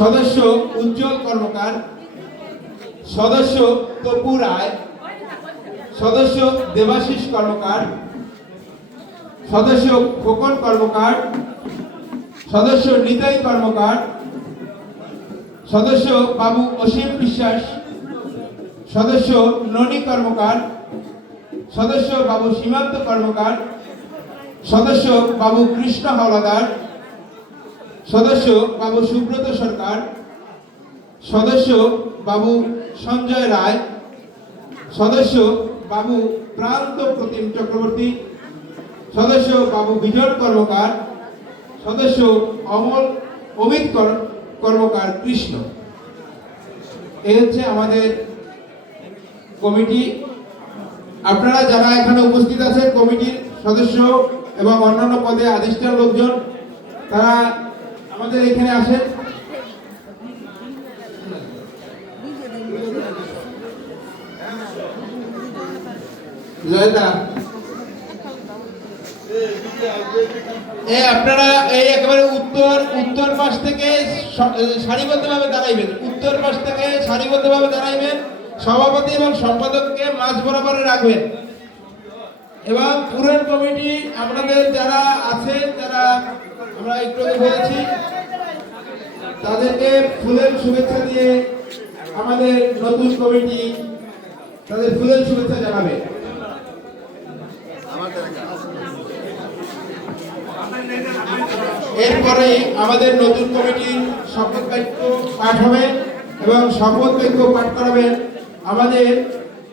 সদস্য উজ্জ্বল কর্মকার, সদস্য তপু রায়, সদস্য দেবাশিস কর্মকার, সদস্য খোকন কর্মকার, সদস্য নিতাই কর্মকার, সদস্য বাবু অসীম বিশ্বাস, সদস্য ননী কর্মকার, সদস্য বাবু সীমান্ত কর্মকার, সদস্য বাবু কৃষ্ণ হাওলাদার, সদস্য বাবু সুব্রত সরকার, সদস্য বাবু সঞ্জয় রায়, সদস্য বাবু প্রান্ত প্রতিম চক্রবর্তী, সদস্য বাবু বিজয় কর্মকার, সদস্য অমিত কর্মকার কৃষ্ণ। এই হচ্ছে আমাদের কমিটি। আপনারা যারা এখানে উপস্থিত আছেন, কমিটির সদস্য এবং অন্যান্য পদে আদিষ্টান লোকজন, তারা আমাদের এখানে আসেন। আপনারা এই একেবারে উত্তর পাশ থেকে সারিবদ্ধভাবে দাঁড়াইবেন, উত্তর পাশ থেকে সারিবদ্ধভাবে দাঁড়াইবেন। সভাপতি এবং সম্পাদককে মাঝ বরাবরে রাখবেন এবং পুরন কমিটি আপনাদের যারা আছে, যারা আমরা একটু বলেছি, তাদেরকে ফুলের শুভেচ্ছা দিয়ে আমাদের নতুন কমিটি তাদের ফুলের শুভেচ্ছা জানাবে। এরপরে আমাদের নতুন কমিটির শপথ বাক্য পাঠ হবে এবং শপথ বাক্য পাঠ করাবেন আমাদের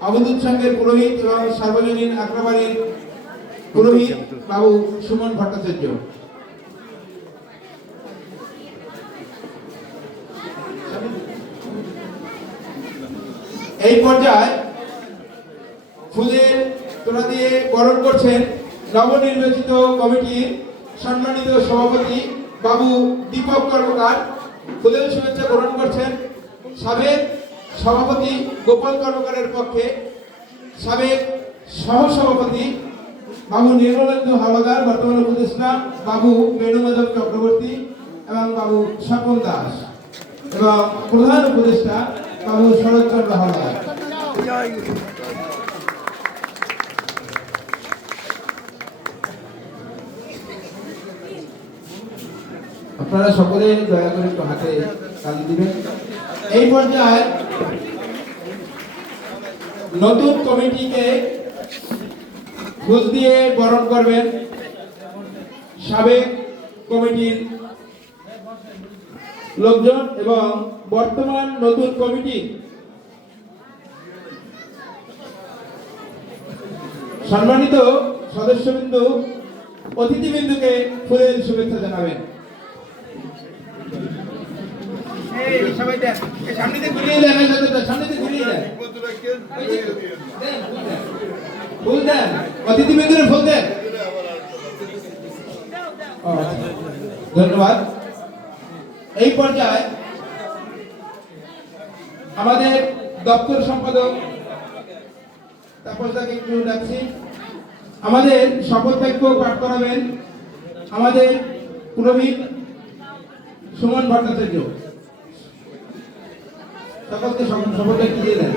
অবধূত সংঘের পুরোহিত এবং সার্বজনীন আক্রমণের পুরোহিত বাবু সুমন ভট্টাচার্য। এই পর্যায়ে ফুলের তোড়া দিয়ে বরণ করছেন নবনির্বাচিত কমিটির সম্মানিত সভাপতি বাবু দীপক কর্মকার। ফুলের শুভেচ্ছা গ্রহণ করছেন সাবেক সভাপতি গোপাল কর্মকারের পক্ষে সাবেক সহসভাপতি বাবু নির্মলেন্দু হাওলাদার, বর্তমান উপদেষ্টা বাবু বেণুমাধব চক্রবর্তী এবং বাবু স্বপন দাস, এবং প্রধান উপদেষ্টা বাবু শরৎচন্দ্র হাওলাদার। আপনারা সকলে দয়া করে একটু হাতে তালি দিবেন। এই পর্যায়ে নতুন কমিটিকে ফুল দিয়ে বরণ করবেন সাবেক কমিটির লোকজন এবং বর্তমান নতুন কমিটি সম্মানিত সদস্যবৃন্দ, অতিথিবৃন্দকে ফুলের শুভেচ্ছা জানাবেন। সবাই দেন, সামনে দিয়ে ঘুরিয়ে দেন, সামনে দিয়ে ঘুরিয়ে দেন, ফুল দেন, অতিথিবৃন্দরে ফুল দেন। ধন্যবাদ। এই পর্যায়ে আমাদের দপ্তর সম্পাদক তাপসদাকে একটু ডাকছি। আমাদের শপথ বাক্য পাঠ করাবেন আমাদের পুরোহিত সুমন ভট্টাচার্য। সকলকে শপথ বাক্য দিয়ে দেন।